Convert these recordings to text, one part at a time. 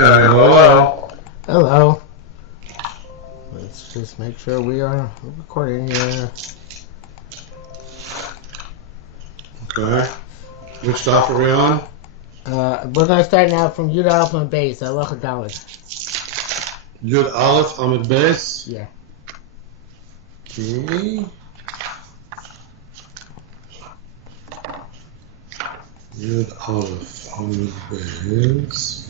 Hello. Hello. Let's just make sure we are recording here. Okay. Which daf are we on? We're going to start now from Yud Aleph and Beis, Halacha Dalet. Yud Aleph Amid Beis? Yeah. Okay. Yud Aleph Amid Beis.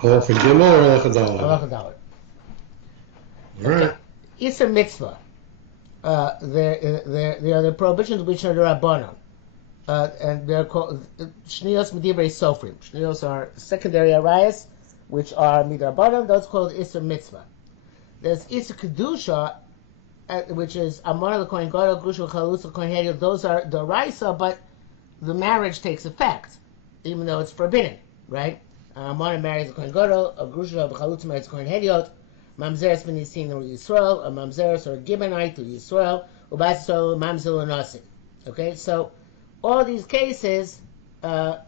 Halacha Gimel or Halacha Dalet? Halacha Dalet. Alright. It's a mitzvah. There are the prohibitions which are the Rabbanon. And they're called Shnios Medivrei Sofrim. Shnios are secondary arayas, which are midrabanan. Those called Isser Mitzvah. There's Isser Kedusha, which is Amar l'Kohen Gadol, Grusha Chalutz l'Kohen Hedil. Those are the Raisa, but the marriage takes effect, even though it's forbidden, right? Amar marries a Kohen Gadol, a Grusha Chalutz marries a Kohen Hedil. Mamzeres ben Yisin or Yisrael, a Mamzeres or a Gibeonite to Yisrael, Ubas Yisrael Mamzel Nasi. Okay, so all these cases, the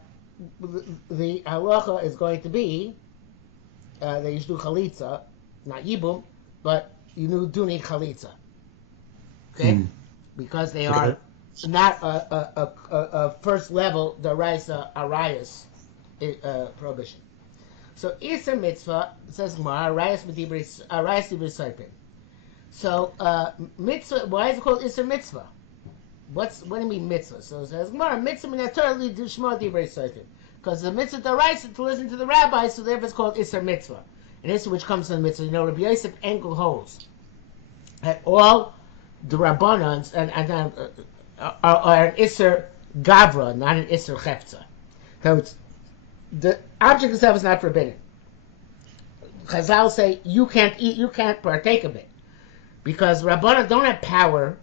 halacha is going to be that you should do chalitza, not yibum, but you do need chalitza. Okay, because they are not a first level deraisa arayas prohibition. So Isser mitzvah says Gemara arayas b'saypin. So mitzvah. Why is it called Isser mitzvah? What do you mean mitzvah? So it says Gemara mitzvah minatorally d'shma divrei saypin. Because the mitzvah deraisa to listen to the rabbi, so therefore it's called Isser mitzvah. And Isser which comes from the mitzvah. You know, Rabbi Yosef Engel holds that all the rabbanans are an Isser gavra, not an Isser chefza. So it's the object itself is not forbidden. Chazal say you can't eat, you can't partake of it, because Rabbanan don't have power.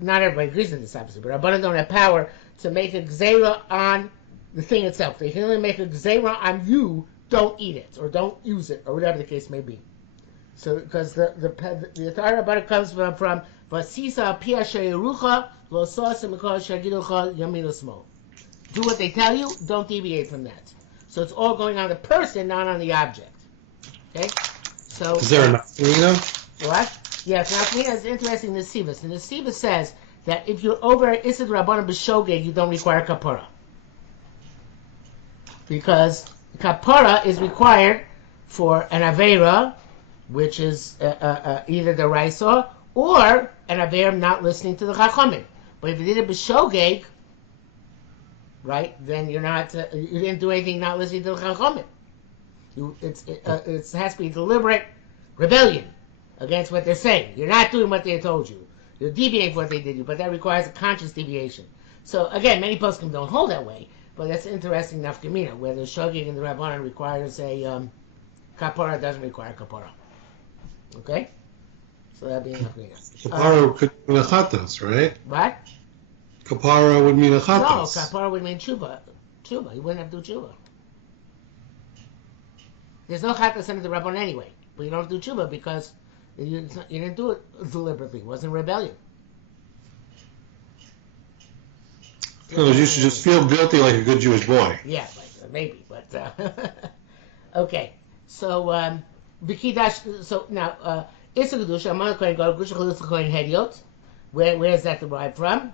Not everybody agrees with this, obviously, but Rabbanan don't have power to make a gzeira on the thing itself. They can only make a gzeira on you. Don't eat it, or don't use it, or whatever the case may be. So, because the authority of Rabbanan comes from Vasisa Pia Sheyerucha Lo Sosim Mikol Shagiducha Yamin Usmo. Do what they tell you. Don't deviate from that. So it's all going on the person, not on the object. Okay? So is there a nafkamina? What? Yes, nafkamina is interesting in the Sivas. And the Sivas says that if you're over Isad Rabbanan B'Shogeg, you don't require kapara. Because kapara is required for an Aveira, which is either the Raisa, or an Aveira not listening to the Chachamim. But if you did it B'Shogeg, right, then you're not. You didn't do anything not listening to the Chachamim. It has to be deliberate rebellion against what they're saying. You're not doing what they told you. You're deviating from what they did you, but that requires a conscious deviation. So again, many poskim don't hold that way, but that's interesting nafkamina, where the shogig and the rabbanan requires a kapara doesn't require kapara. Okay, so that'd be nafkamina. Kapara could mean a chatas, right? What? Kapara would mean a chatas. No, kapara would mean tshuva. Tshuva. You wouldn't have to do tshuva. There's no chatas under the rabbanon anyway, but you don't have to do tshuva because you didn't do it deliberately. It wasn't rebellion. Because you should just feel guilty like a good Jewish boy. Yeah, maybe, but okay. So Vikidash. So now Issa Kedusha Amar Kohen Gadol Grusha Chalutz Kohen Hediot. Where is that derived from?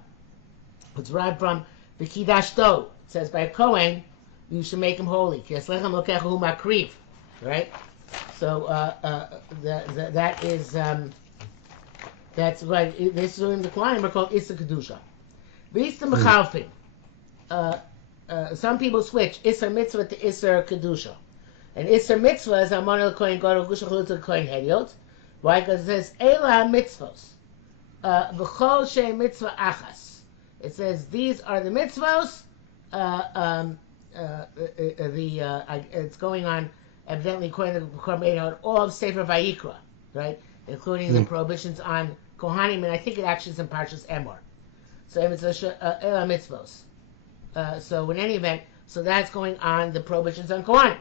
It's derived from Vikidash Do. It says by a Kohen you should make him holy. Kieslechem Lokechu Makriv. Right. So that is that's right. This is in the Kohanim are called Issa Kedusha. V'Issa Mechalfin. Some people switch Isser Mitzvah to Isser Kedusha. And Isser Mitzvah is Amar Kohen Gadol Grusha Chalutz Kohen Hediot. Why? Because it says Eila Mitzvos. V'chol Shei Mitzvah Achas. It says these are the mitzvos. It's going on evidently according to the Korban all of Sefer Vayikra, right, including the prohibitions on Kohanim, and I think it actually is in Parshas Emor. So it's Eila Mitzvos. So in any event, so that's going on the prohibitions on Kohanim.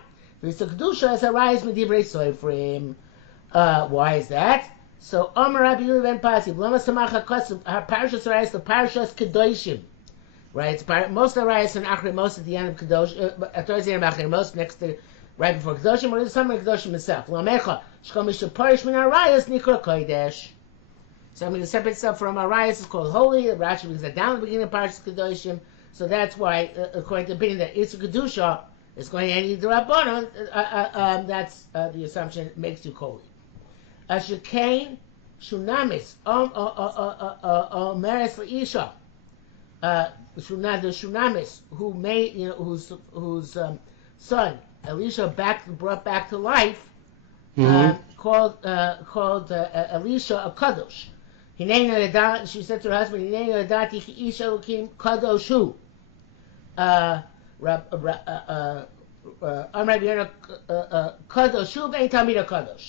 So Kedusha is a rise Medivrei Soifrim. Why is that? So Amar Rabbi Yehuda ben Pasi, Blama Samacha Kosev, Parshas Arayis, the Parshas Kedoshim. right? It's part most of the rayas and achri most at the end of kadosh, towards the end of achri most next to right before kadoshim, or some of kadoshim itself. Lamecha shkol misha parish min arayas nikra kodesh. Something that separates itself from arayas is called holy. Rashi brings that down at the beginning of parashas kadoshim, so that's why, according to the opinion that it's a kedusha, it's going to end the rabbanon. That's the assumption it makes you holy. Ashikain shunamis omeres leisha. The Shunamis, who made, whose son Elisha brought back to life, called Elisha a kadosh. She said to her husband, "Hinei nadati ki isha elokim kadoshu." Amar B'Yona kadoshu ve'in talmid kadosh.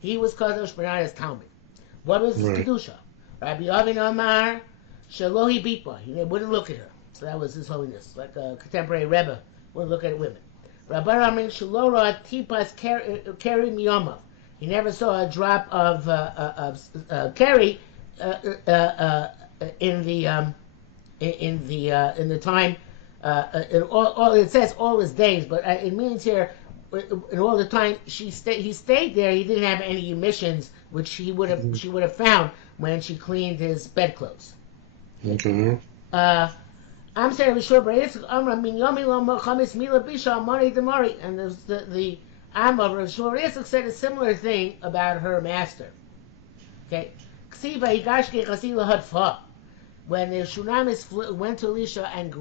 He was kadosh, but not as talmid. What was his kedusha? Rabbi Avin Amar. Shalohi Bitba, he wouldn't look at her. So that was his holiness, like a contemporary Rebbe wouldn't look at women. Rabbi Ramin Shalora Tipas Keri Miyama. He never saw a drop of Keri in the time. All it says all his days, but it means here in all the time he stayed there. He didn't have any emissions, which she would have found when she cleaned his bedclothes. Okay. I'm saying and the Amma of Shmuel Yitzchak said a similar thing about her master. Okay, when the Shunamis went to Elisha and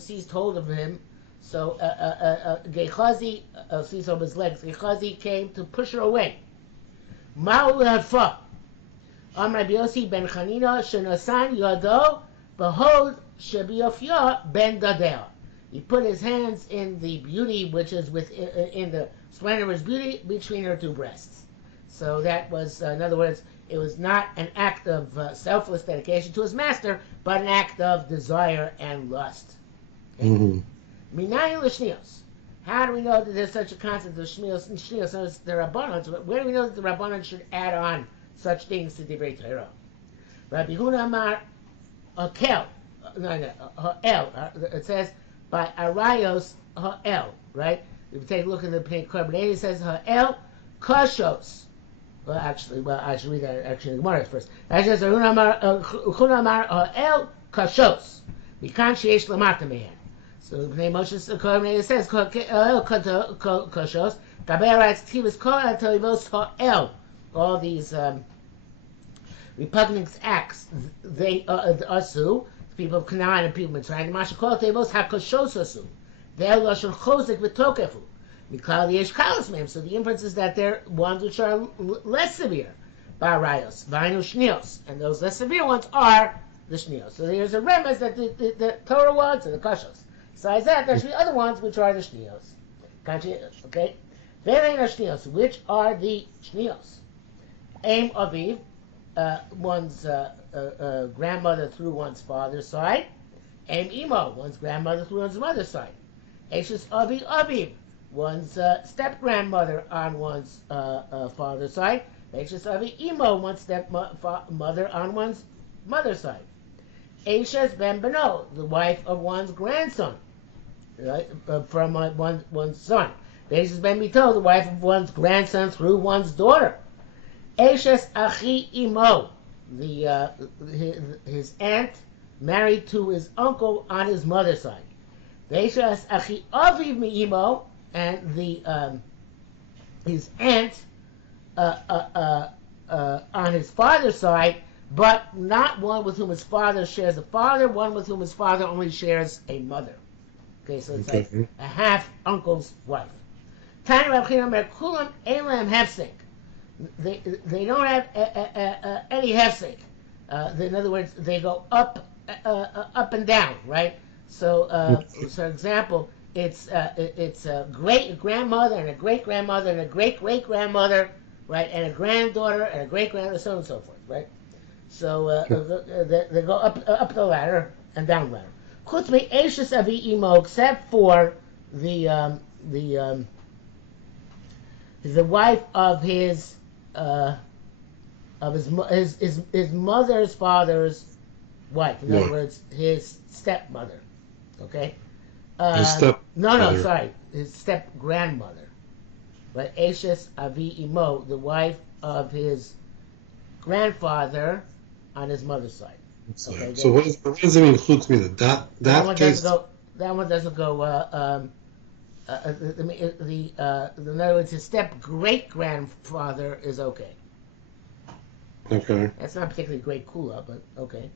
seized hold of him, so Gehazi seized hold of his legs. Gehazi came to push her away. Ma'ul hadfa. Amar Yossi ben Chanina shenasan yado behold shebiyofya ben dadeh. He put his hands in the beauty which is in the splendor of his beauty between her two breasts. So that was, in other words, it was not an act of selfless dedication to his master, but an act of desire and lust. Minayin l'shnios. How do we know that there's such a concept of shnios? Shnios, so it's the rabbanon. Where do we know that the rabbanon should add on such things to Divrei Torah? Rabbi Huna Amar Hakel. Ha'el. It says by Arayos Ha'el, right? If you take a look at the Korban, it says Ha'el Kashos. I should read that actually in the Gemara first. That says Huna Amar Ha'el Kashos. Mikan Sheish Lamata Meher. So the name Moshe Korban says Ha'el Kashos. Gaber writes Tivus Kol Telivos Ha'el. All these repugnant acts, they asu, people of Canaan and people of Mitzrayim. Mashakol Tevos Hakashos asu. They're lashon chosek v'tokefu. Mikal yesh kalos mehem. So the inference is that they're ones which are less severe. Barayos, vainu shnios, and those less severe ones are the shnios. So there's a remez that the Torah ones are the kashos. Besides that, there's the other ones which are the shnios. Okay, then shnios, which are the shnios. Aim Aviv, one's grandmother through one's father's side. Aim Imo, one's grandmother through one's mother's side. Ashes Aviv, one's step-grandmother on one's father's side. Ashes Imo, one's step-mother on one's mother's side. Ashes Ben Beno, the wife of one's grandson, right, from one's son. Ashes Ben Mito, the wife of one's grandson through one's daughter. Eshes Achi Imo, his aunt married to his uncle on his mother's side. Eshes Achi Aviv Mi Imo, and his aunt on his father's side, but not one with whom his father shares a father, one with whom his father only shares a mother. Okay, so it's like a half uncle's wife. Tani Rav China Mer Kulam Elam Hefsek. They don't have any hefsek. In other words, they go up and down, right? So, for example, it's a great grandmother and a great grandmother and a great great grandmother, right? And a granddaughter and a great granddaughter, so on and so forth, right? So they go up the ladder and down the ladder. Chutz me Eshes Avi Imo, except for the wife of his mother's father's wife. In other words, his stepmother. Okay? His step. No, sorry. His step-grandmother. Right? Eshes Avi Imo, the wife of his grandfather on his mother's side. Okay, so what does it mean, chutz mina? That case... That one doesn't go... in other words, his step-great-grandfather is okay. Okay. That's not particularly great kula, but okay.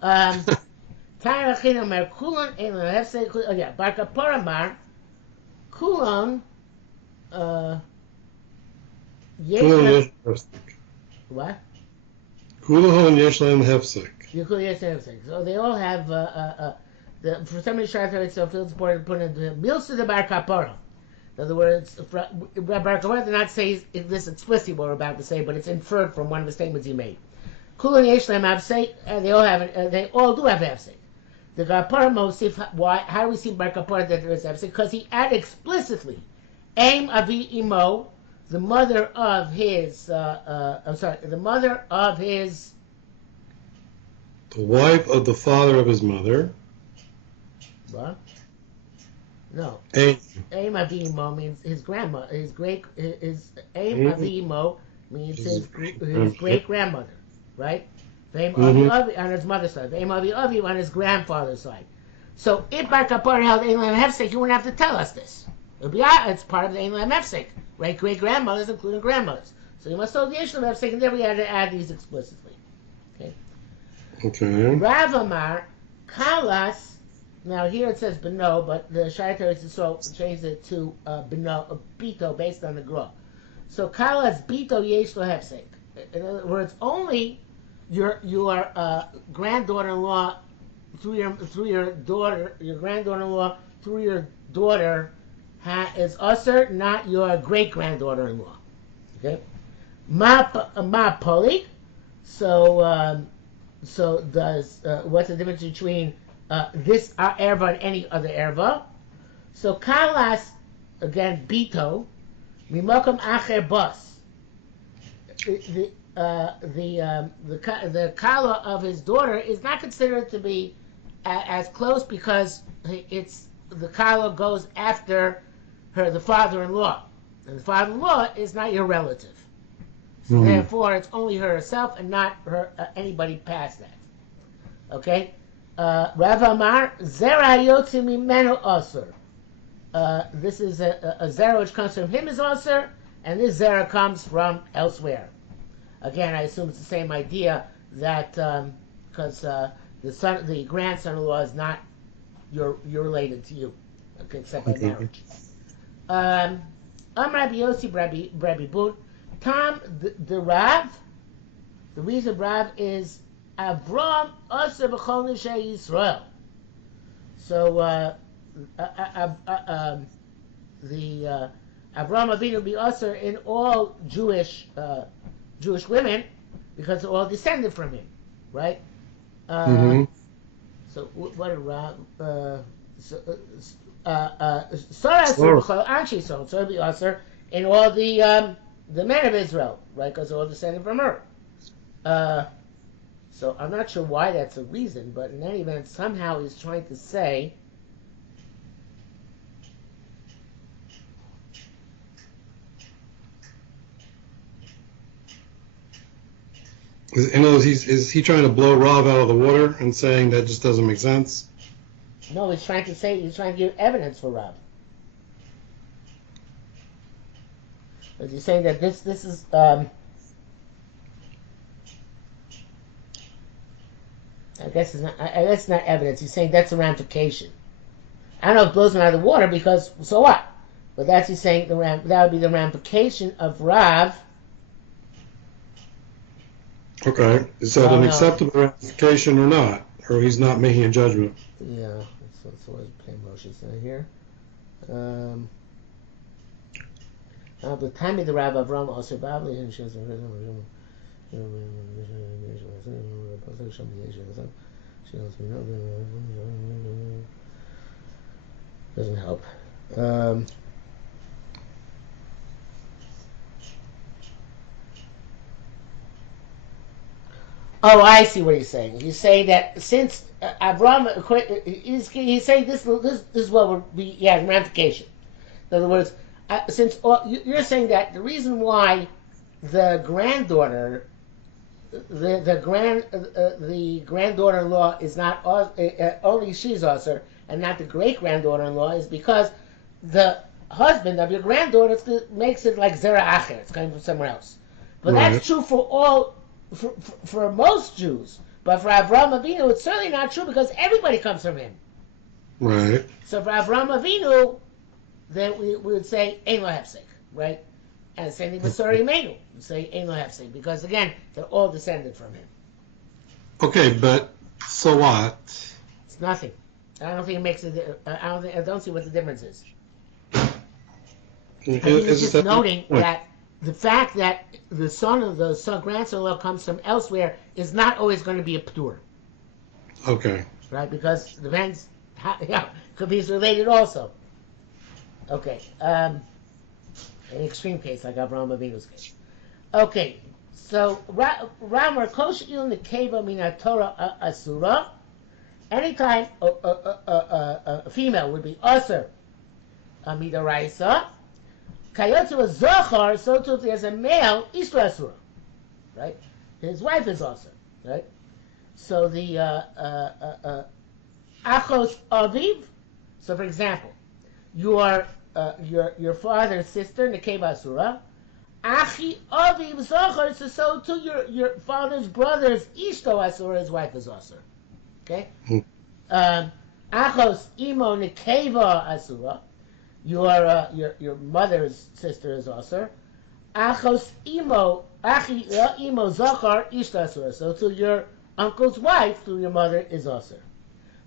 Tarachina mer kulon elan hefsek. Oh yeah, Bar Kapara mar kulon. Kulon hefsek. What? Kulon yesh lehem hefsek. Kulon yesh lehem hefsek. So they all have. For some reason, it's so feels important to put in the milsa de Bar Kapara. In other words, Bar Kapara did not say this explicitly what we're about to say, but it's inferred from one of the statements he made. Kulon yesh lehem hefsek. They all have. They all do have hefsek. The Kapara Mosif, why? How do we see by Kapara that there is hefsek? Because he added explicitly, Aim Avi Imo, the mother of his. The mother of his. The wife of the father of his mother. What? No. Aim Avi Imo means his grandma. His Aim Avi Imo means his great grandmother, right? Avi on his mother's side. Avi on his grandfather's side. So if Bar Kapara held Ein Lehem Hefsek, you wouldn't have to tell us this. It's part of the Ein Lehem Hefsek, right? Great grandmothers, including grandmothers. So you must hold the Yesh Lehem Hefsek, and then we had to add these explicitly. Okay. Rav Amar Kalas. Now here it says Beno, but the Shaitar changed it to Bito based on the Gra. So Kalas Bito Yesh Lehem Hefsek. In other words, only your granddaughter-in-law through your daughter, your granddaughter-in-law through your daughter is usher, not your great granddaughter-in-law. Okay, ma polik. So does what's the difference between this erva and any other erva? So kalas again bito mimakom acher bas. The kala of his daughter is not considered to be as close because it's the kala goes after the father-in-law, and the father-in-law is not your relative. So therefore, it's only herself and not anybody past that. Okay, Rav Amar zera yotzi mimenu aser. This is a zera which comes from him is aser, and this zera comes from elsewhere. Again, I assume it's the same idea that because the grandson-in-law is not you're related to you, okay, except by marriage. Rabbi Yossi, Rabbi Bun, Tom the Rav. The reason Rav is Avram Aser B'Chol Nishei Yisrael. So the Avram Avinu be Aser in all Jewish women because they're all descended from him, right? So what did Rav? So it'll be Aser in all the men of Israel, right? Because they're all descended from her. So I'm not sure why that's a reason, but in any event, somehow he's trying to say. In other words, is he trying to blow Rav out of the water and saying that just doesn't make sense? No, he's trying to give evidence for Rav. But he's saying that this is I guess it's not evidence. He's saying that's a ramification. I don't know if it blows him out of the water because so what? But that's he's saying that would be the ramification of Rav. Okay, is that an acceptable ramification or not? Or he's not making a judgment? Yeah, so what does Moshe say here? The time of the Rav Avram also Babli and she doesn't help. Oh, I see what he's saying. He's saying that since Avram, he's saying this is what would be ramification. In other words, you're saying that the reason why the granddaughter, the granddaughter-in-law is not only she's usher and not the great granddaughter-in-law is because the husband of your granddaughter makes it like zera acher. It's coming from somewhere else. But Right. that's true for all. For most Jews, but for Avraham Avinu, it's certainly not true because everybody comes from him. Right. So for Avraham Avinu, then we would say Ein Lo Hefsek, right? And same thing with Sori Imenu, we say Ein Lo Hefsek because again, they're all descended from him. Okay, but so what? It's nothing. I don't think it makes it. I don't see what the difference is. I think it's just noting that the fact that the grandson-in-law comes from elsewhere is not always going to be a ptur. Okay. Right? Because it depends. Could be related also. Okay. An extreme case like Avraham Avinu's case. Okay. So Ramar Kosh Il Nekeva Mina Torah Asura. Anytime a female would be Asur Midaraisa. Kayotzu a Zohar, so too if there's a male, Ishra Asura, right? His wife is also, right? So the Achos Aviv, so for example, your father's sister, Nekeva Asura, Achi Aviv Zohar, so too your father's brother's Ishto Asura, his wife is also, okay? Achos Imo Nekeva Asura, your mother's sister is also. Achos imo zachar ishta asura. So to your uncle's wife, through your mother, is also.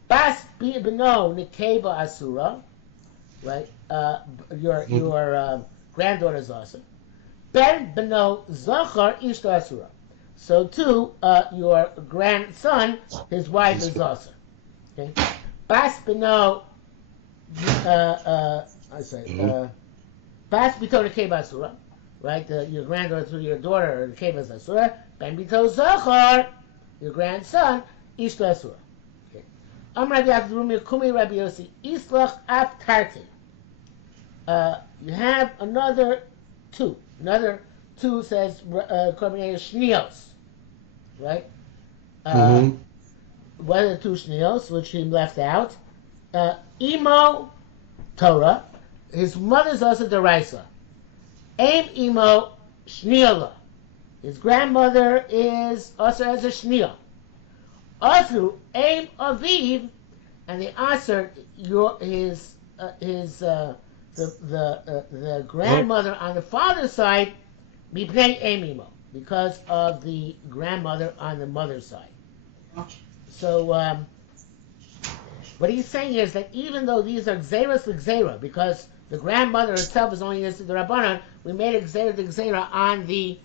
Bas bino nekeva asura, right? Your granddaughter is also. Ben bino zachar ishta asura. So too your grandson, his wife is also. Okay. Bas bino. Bas bito nekeva asura, right? Your granddaughter through your daughter, nekeva asura. Ben bito zachar, your grandson, ishto asura. Okay. Rabbi Avdurumi Kumi Rabbi Yossi Islach Ap Tarti. You have another two. Another two says Korbanei Shnios, right? What are the two Shnios which he left out? Imo Torah, his mother's also Deraisa. Aim Imo Shniala, his grandmother is also as a Shniel. Also Aim Aviv, and the Aser the grandmother on the father's side, Mipnei Aim Imo, because of the grandmother on the mother's side. So what he's saying is that even though these are Gzeras l'Gzera, because the grandmother herself is only Yisud Rabbanan, we made a Gzera l'Gzera on the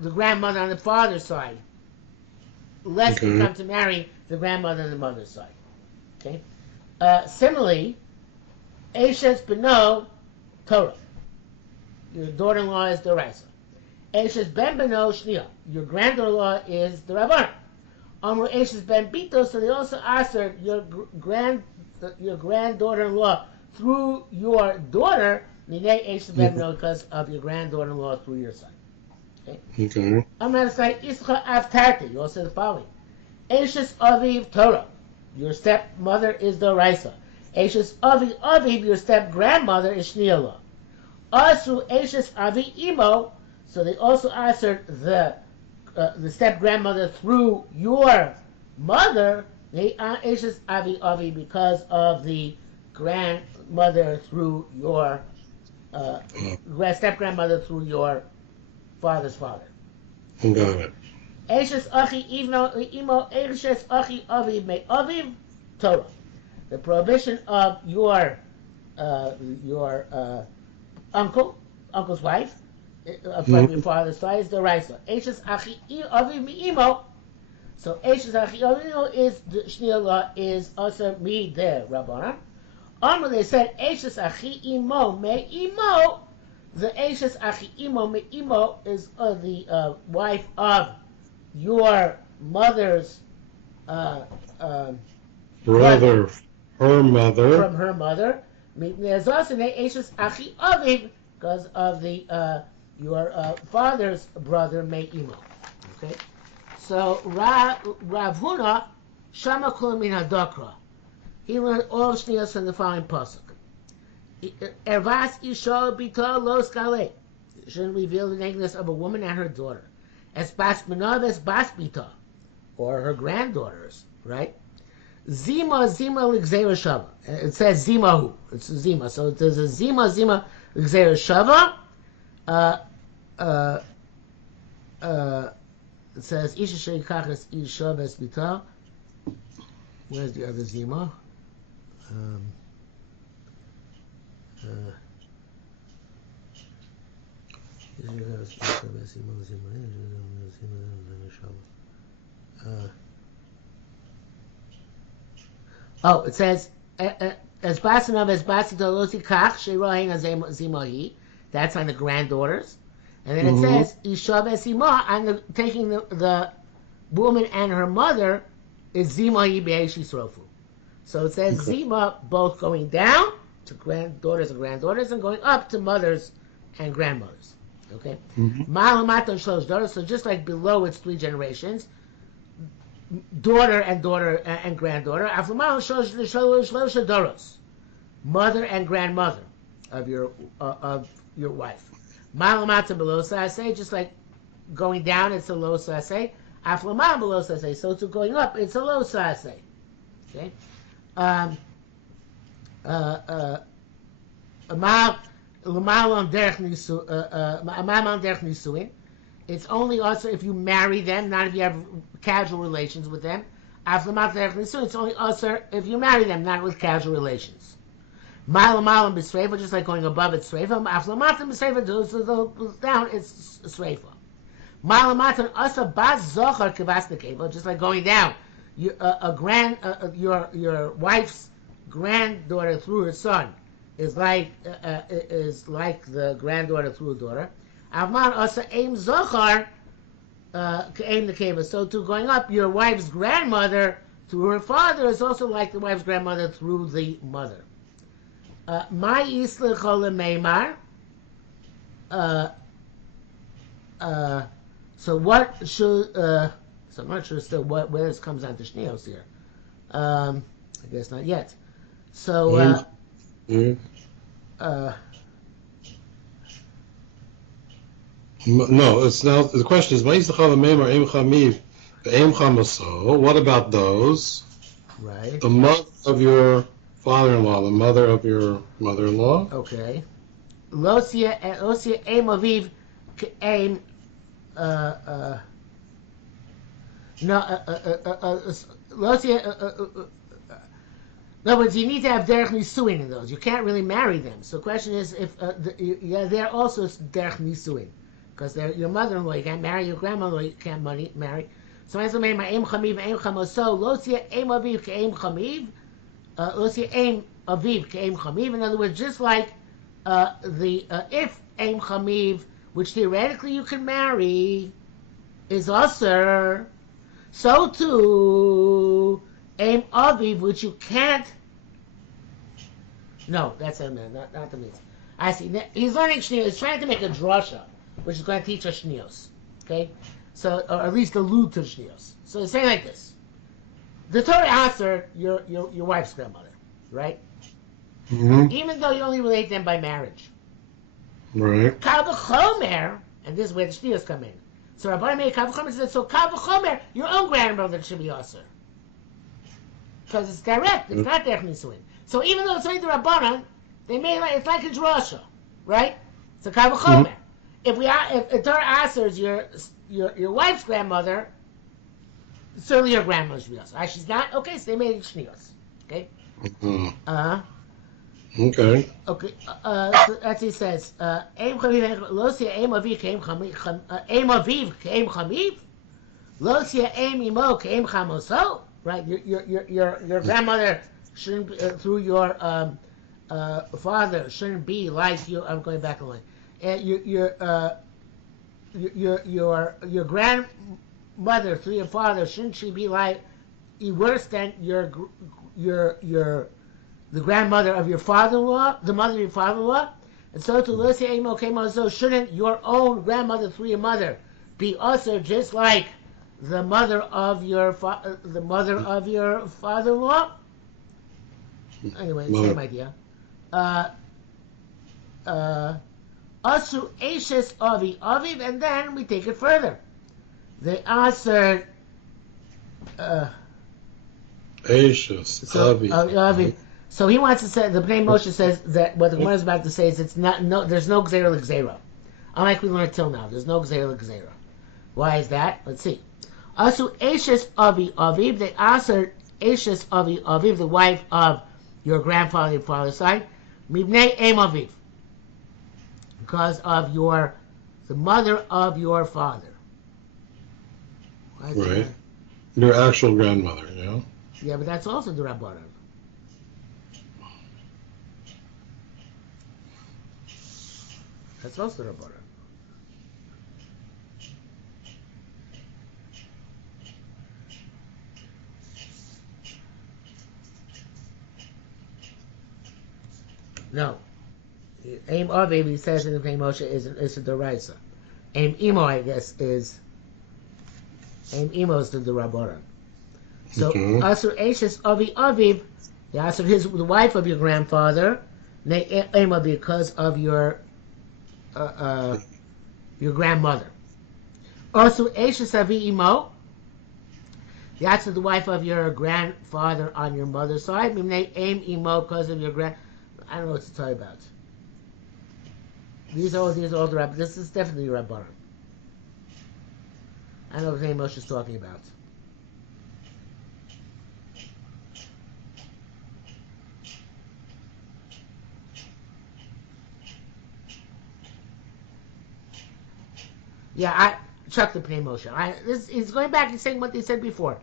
grandmother on the father's side, lest we come to marry the grandmother on the mother's side. Okay. Similarly, Eshes Beno Torah, your daughter-in-law is Deraisa. Eshes Ben Beno Shnia, your granddaughter-in-law is the Rabbanan. Amru Eshes Ben Bito, so they also answered your granddaughter-in-law through your daughter, Ninei Eshes Ben Beno, because of your granddaughter-in-law through your son. Okay. I'm going to say Ischa Avtarti. You also the following: Eshes Aviv Torah, your stepmother is the Raisa. Eshes Aviv, your step grandmother is Shniala. Also Eshes Avi Imo, so they also answered the step grandmother through your mother. They are Eshes Avi because of the grandmother through your step grandmother through your father's father. Got it. Eshes Achi Imo Eshes Achi Aviv Me Aviv Torah. The prohibition of your uncle's wife from your father's side is the Raisa. Eshes Achi Aviv Me Imo. So Eshes Achi Aviv is the Shniala is also me there, Rabbanan. When they said Eshes Achi Imo Me Imo, the Eshes Achi Imo Me Imo is the wife of your mother's brother, her mother. From her mother. Because of the your father's brother Me'imo. Okay? So Rav Huna Shama Kul Min Hadokra. He learned all shniyos from the following pasuk. Ervas isha bita lo skale. Shouldn't reveal the nakedness of a woman and her daughter. As bas menav as bas bita, or her granddaughters, right? Zima l'gzeira shava. It says zimahu. It's zima. So there's a zima l'gzeira shava. It says isha sheikachas isha ves bita. Where's the other zima? It says as basanav as basitolosi kach sherohin zimahi. That's on the granddaughters, and then it says ishav esima on taking the woman and her mother is zimahi be'eshi srofu. So it says zima both going down to granddaughters and granddaughters and going up to mothers and grandmothers. Okay, ma'alamatan shlosh daughters. So just like below, it's 3 generations. Daughter and granddaughter. Aflamal shlosh daughters, mother and grandmother of your wife. Ma'alamatan below saseh, just like going down, it's a low saseh. Aflamal below saseh. So to going up, it's a low saseh. Okay. It's only also if you marry them, not if you have casual relations with them. It's only also if you marry them, not with casual relations. Just like going above, it's sreifa. Down, it's sreifa. Just like going down. Your wife's granddaughter through her son is like the granddaughter through a daughter. Avman asa aim zochar aim the keva. So to going up, your wife's grandmother through her father is also like the wife's grandmother through the mother. My islichol meimar. So what should? So I'm not sure still where this comes on to shnios here. I guess not yet. So. No, it's now the question is what about those? Right. The mother of your father-in-law, the mother of your mother-in-law. Okay. Losia aim aviv aim Losia. In other words, you need to have derech nisuin in those. You can't really marry them. So the question is if they're also derech nisuin. Because they're your mother-in-law, you can't marry. Your grandmother-in-law, you can't marry. So I say, "My aim chamiv, aim chamoso, losia aim aviv ke'aim chamiv, losia aim aviv ke'aim chamiv." In other words, just like if aim chamiv, which theoretically you can marry, is usher, so too aim aviv, which you can't. No, that's not the means. I see. He's learning shnios. He's trying to make a drasha, which is going to teach us shnios. Okay, so or at least allude to shnios. So he's saying like this: the Torah asks her your wife's grandmother, right? Mm-hmm. Even though you only relate them by marriage. Right. Kal v'chomer, and this is where the shnios come in. So Rabbi made kal v'chomer said, so kal v'chomer, your own grandmother should be aser. Because it's direct, it's not derech nisuin. So even though it's only the Rabbanan, they made it's like a drasha, right? It's a kal v'chomer. If Torah answers your wife's grandmother, certainly your grandmother should be aser. She's not okay, so they made it shnios. Okay. Okay. Okay. So as he says, aim chaviv lo sia aim aviv keim chamiv aim aviv keim chamiv lo sia aim imo keim chamoso. Right. Your grandmother shouldn't be, through your father shouldn't be like you. I'm going back a line. Your grandmother grandmother through your father, shouldn't she be like worse than the grandmother of your father-in-law, the mother of your father-in-law? And so to Lucy Amo Kemo, shouldn't your own grandmother through your mother be also just like the mother of your father-in-law? Anyway, same idea. Asu Ashes Avi Aviv, and then we take it further. They answered Ashes Avi. So he wants to say, the Bnei Moshe says that what the Gemara is about to say is there's no Gzeira L'Gzeira. Unlike we learned till now, there's no Gzeira L'Gzeira. Why is that? Let's see. Asu Ashes Avi Aviv, they answered Ashes Avi Aviv, the wife of your grandfather, your father's side, Mibnei Em Aviv, because of the mother of your father. Right. Your actual grandmother, yeah? Yeah, but that's also the Rabbanan. That's also the Rabbanan. No. Aim Aviv, he says in the Bnei Moshe, is a Doraisa. Aim Imo, I guess, is Aim Imo is the Rabbanan. So Asur Ashes Avi Aviv, the Asur the wife of your grandfather, Ema because of your grandmother. Asur Ashes Avi Imo, the Asur the wife of your grandfather on your mother's side, Aim Imo because of your I don't know what to tell you about. These are all the rabbis. This is definitely Rabbanan. I know what Moshe is talking about. Yeah, I chuck the Pnei Moshe. He's going back and saying what they said before.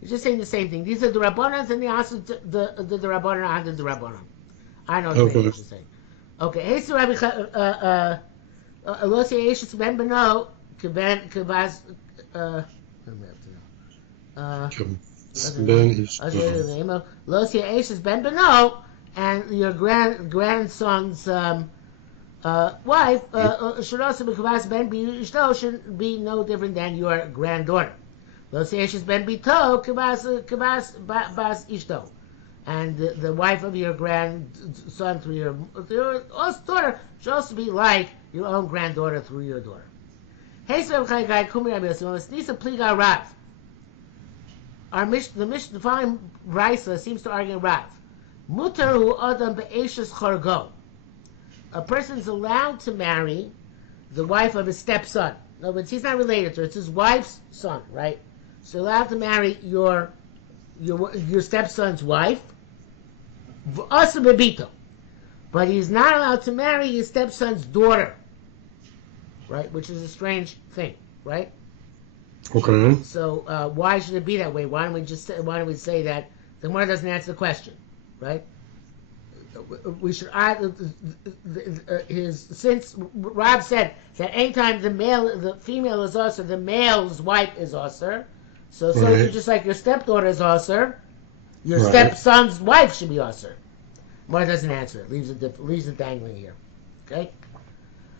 He's just saying the same thing. These are the Rabbanans and the Rabbanan and the Rabbanan. I know what Pnei Moshe is saying. Okay, Hesu Rabbi Lo Se'eshes Ben Beno Kibaz Lo Se'eshes Ben Beno, and your grandson's wife should also be Kibaz Ben Bishto, should be no different than your granddaughter. Lo Se'eshes Ben Bito Kibaz Bas Ishto. And the wife of your grandson through your daughter should also be like your own granddaughter through your daughter. Hey, so the following Raisa seems to argue Rav. Mutaru adam be'eshes chargo. A person is allowed to marry the wife of his stepson. In other words, he's not related to her; it's his wife's son, right? So allowed to marry your stepson's wife, but he's not allowed to marry his stepson's daughter, right? Which is a strange thing, right? Okay. So why should it be that way? Why don't we say that the Gemara doesn't answer the question, right? We should since Rob said that anytime the female is usher, the male's wife is usher. So right. Just like your stepdaughter is usher, your stepson's wife should be usher. Gemara doesn't answer it. Leaves it dangling here. Okay.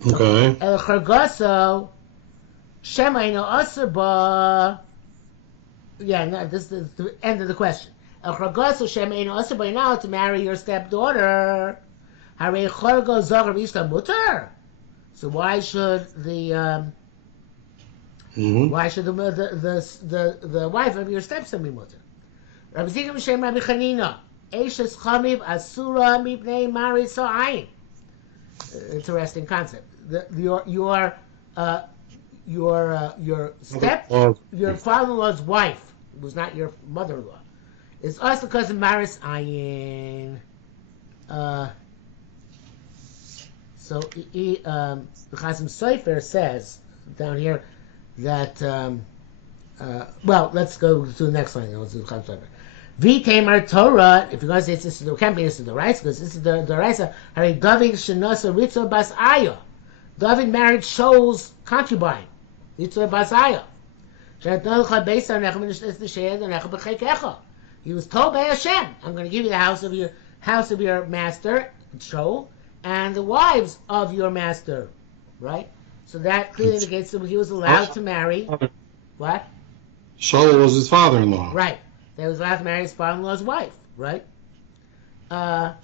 Okay. El chargaso shemaino usher ba. Yeah, no, this is the end of the question. El chargaso shemaino usher ba. You're not allowed to marry your stepdaughter. Harei chargo zagar ishta mutar. So why should the wife of your stepson be mutar? Rabbi Zikam Shem Rabbi Chanina, Eishes Chamiv Asura Mipnei Mari Sa'ayin. Interesting concept. Your father-in-law's wife, who was not your mother-in-law, is also because of Maris Ayin. So the Chasim Sofer says down here that well, let's go to the next line. Let's do the Chasim Sofer. V'tamar Torah. If you're going to say this can't be this is the Raisa, because this is the Raisa. Hari David Shenasa Ritzo Bas Aya. David married Shaul's concubine, Ritzo Bas Aya. He was told by Hashem, I'm going to give you the house of your master, Shaul, and the wives of your master, right? So that clearly indicates that he was allowed to marry. What? Shaul was his father-in-law. Right. That he was allowed to marry his father-in-law's wife, right? On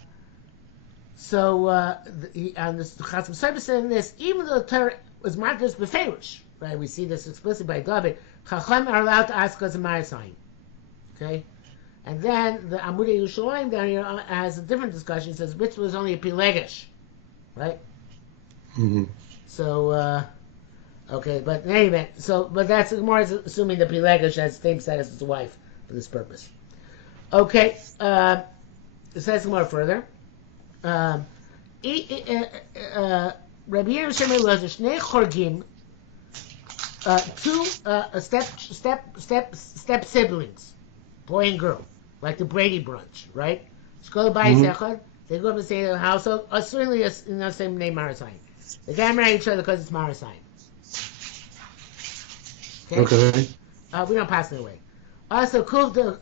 the Chasam Sofer said in this, even though the Torah was marked as beferish, right? We see this explicitly by David. Chacham are allowed to ask us a marasayim. Okay? And then the Amudei Yerushalmi down here has a different discussion. It says mitzvah was only a pilegesh, right? Mm-hmm. So, okay, but in any event, but that's more assuming the pilegesh has the same status as the wife for this purpose. Okay, it says more further. Rabbi Yerushalmi was a shnei chorgim, two step siblings, boy and girl, like the Brady Bunch, right? Shkol bayis echad. They go up and stay in the household. Certainly, in the same name, Marasayim. They can't marry each other because it's Marasayim. Okay. We don't pass it away. Also, kuvda,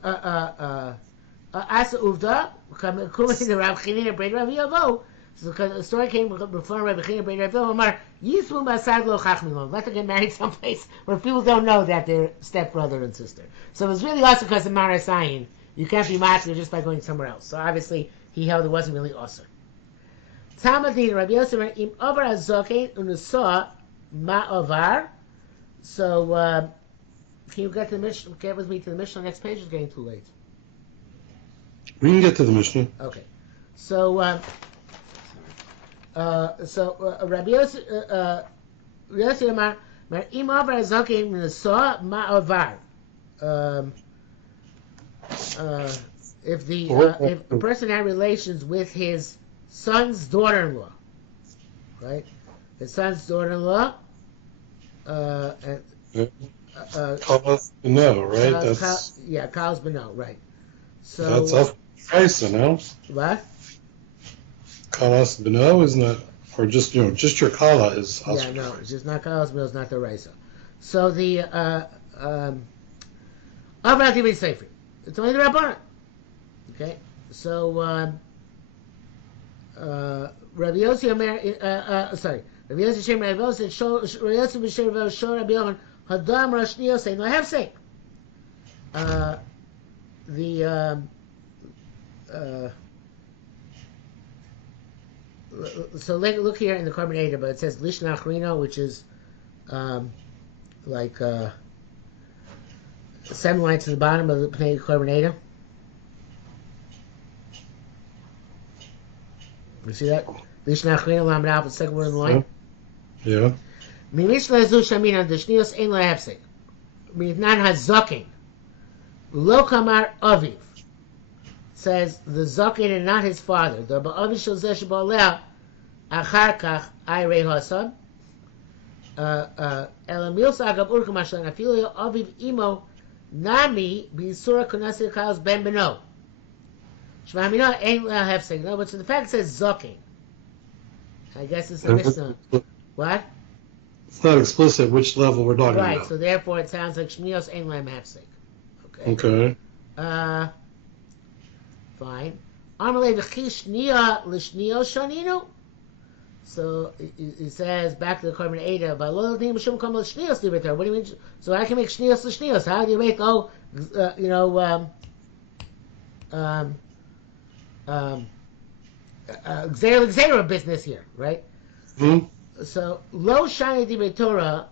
asa uvda, kumasi the Rav Chinina Brady Rav Yavo. So because the story came before Rav Chinina Brady Rav Yavo, Amar Yismu Basad Lo Chachmilon. Let them get married someplace where people don't know that they're stepbrother and sister. So it's really also because of Marasayim. You can't be matzah just by going somewhere else. So obviously, he held it wasn't really awesome. Talmudin Rabbi Yosef im over azokein unusa ma'ovar. So can you get to the Mishnah? Get with me to the Mishnah. Next page is getting too late. We can get to the Mishnah. Okay. So Rabbi Yosef Amar im over azokein unusa ma'ovar. If a person had relations with his son's daughter-in-law, right? His son's daughter-in-law, Kalas Beno, right? Kalas Beno, right? So that's off Raisa, no? What? Kalas Beno is not, or just your Kala is. Yeah, no, it's just not Kalas Beno, it's not the Raisa. So the Avrat Ibn Sefer. It's only the Rabbanan. Okay, so Rabbi Yossi Rabbi Yossi Shem Rabbi Yossi Rabbi Yossi B'Shem Rabbi Yossi Rabbi Yochanan Hadam Rashniyo say no have say. So look here in the Carbonata, but it says Lishna Achrino, which is like 7 lines to the bottom of the Pnei Carbonata. You see that? Lishna Achrino Lamed Alpha, the second word in the line. Yeah. Mimishla Zu Shamina Deshnios Ein La Hefsek. Mitnan HaZokin Lo Kamar Aviv says the Zokin and not his father. The Ba'aviv Shel Zeh Shebaleh Achar Kach Ayrei Hasab Elamil Sagab Urka Mashlan Afilio Aviv Imo Nami B'Yisura Kunasir Kalos Ben Beno Shmamina Ein La Hefsek. No, but so the fact it says Zokin. I guess it's a Mishnah. What? It's not explicit which level we're talking about. Right, so therefore it sounds like Shmios Ein Lahem Hefsek. Okay. Fine. Amalei v'chi shniya l'shniyos shaninu. So he says back to the Korban Eidah, but lo l'dim shum kam l'shniyos divrei. What do you mean? So I can make shniyos l'shniyos. How do you make Xera business here, right? Mm-hmm. So lo shani divrei Torah,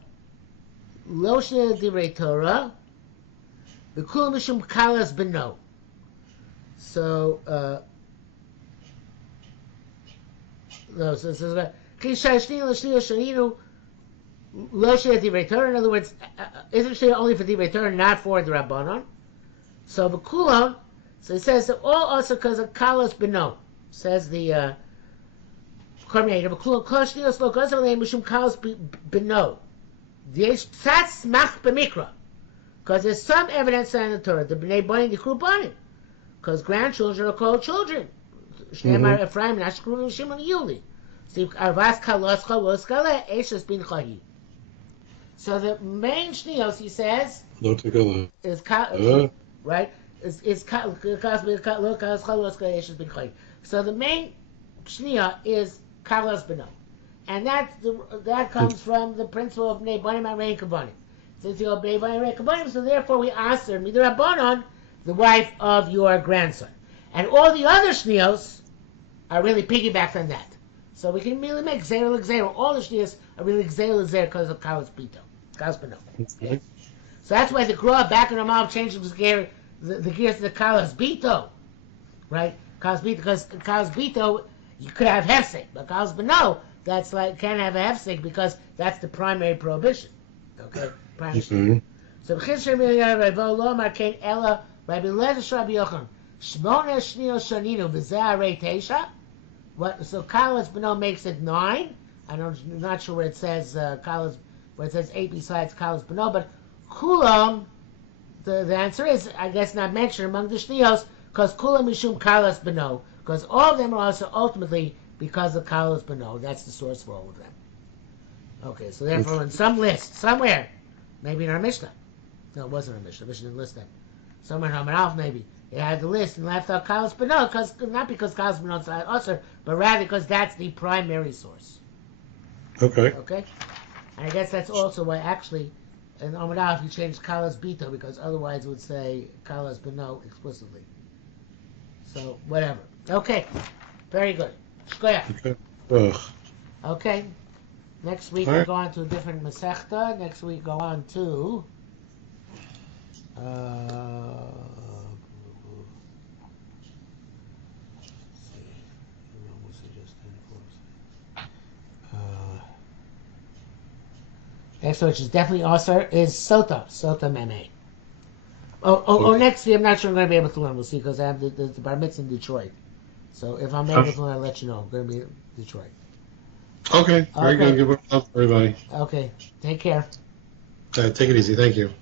v'kul mishum kalas beno. So no, so it says in other words, isn't she only for divrei Torah, not for the Rabbanon? So v'kulam, so it says that all also because of kalas beno, says the Korban v'kulam kol shniyos lo gazel leim mishum kalas beno. Yesh tzat smach b'mikra, because there's some evidence in the Torah the bnei banim dikru banim, because grandchildren are called children. Shneimar Ephraim and Ashkru and Shimon Yuli. So arvas kalos chalos kale eshes bin chahi. So the main shnios, he says, No tequila. is right. Is so the main shnia is kalos beno, and that comes from the principle of neibanim and rein kabanim. Since you obey rein kabanim, so therefore we answer midrabanon, the wife of your grandson, and all the other shnios are really piggybacked on that. So we can really make zero. All the shnios are really zero because of kalos beno. Okay. So that's why the Gra back in the mouth changes the gears to the kalos bito, right? Kalos bito, because kalos bito you could have hefsek, but kalos beno that's like can't have a hefsek because that's the primary prohibition. Okay, primary. So b'chishar mi'yarav lo markein ella Rabbi Lezer Rabbi Yochanan shmona shniyos shaninu v'zeh teisha. What? So kalos beno makes it 9. I'm not sure where it says kalos, where it says 8 besides kalos beno, but kulam. The answer is, I guess, not mentioned among the shniyos because kulam mishum kalos beno, because all of them are also ultimately because of kalos beno. That's the source for all of them. Okay, so therefore, in some list somewhere, maybe in our Mishnah. No, it wasn't our Mishnah. Mishnah didn't list that. Somewhere in Amar Aleph, maybe they had the list and left out kalos beno, because not because kalos beno is usher, but rather because that's the primary source. Okay. Okay, and I guess that's also why actually. And Amar Aleph, you changed kalos bito because otherwise it would say kalos beno explicitly. So whatever. Okay, very good. Shkoyach. Okay. Okay. Next week we go on to a different masechta. Next week go on to. Next, which is definitely also is Sota Meme. Next week I'm not sure I'm going to be able to learn. We'll see because I have the bar mitzvah in Detroit. So if I'm able to learn, I'll let you know. I'm going to be in Detroit. Okay. Very good. Good work, everybody. Okay. Take care. Take it easy. Thank you.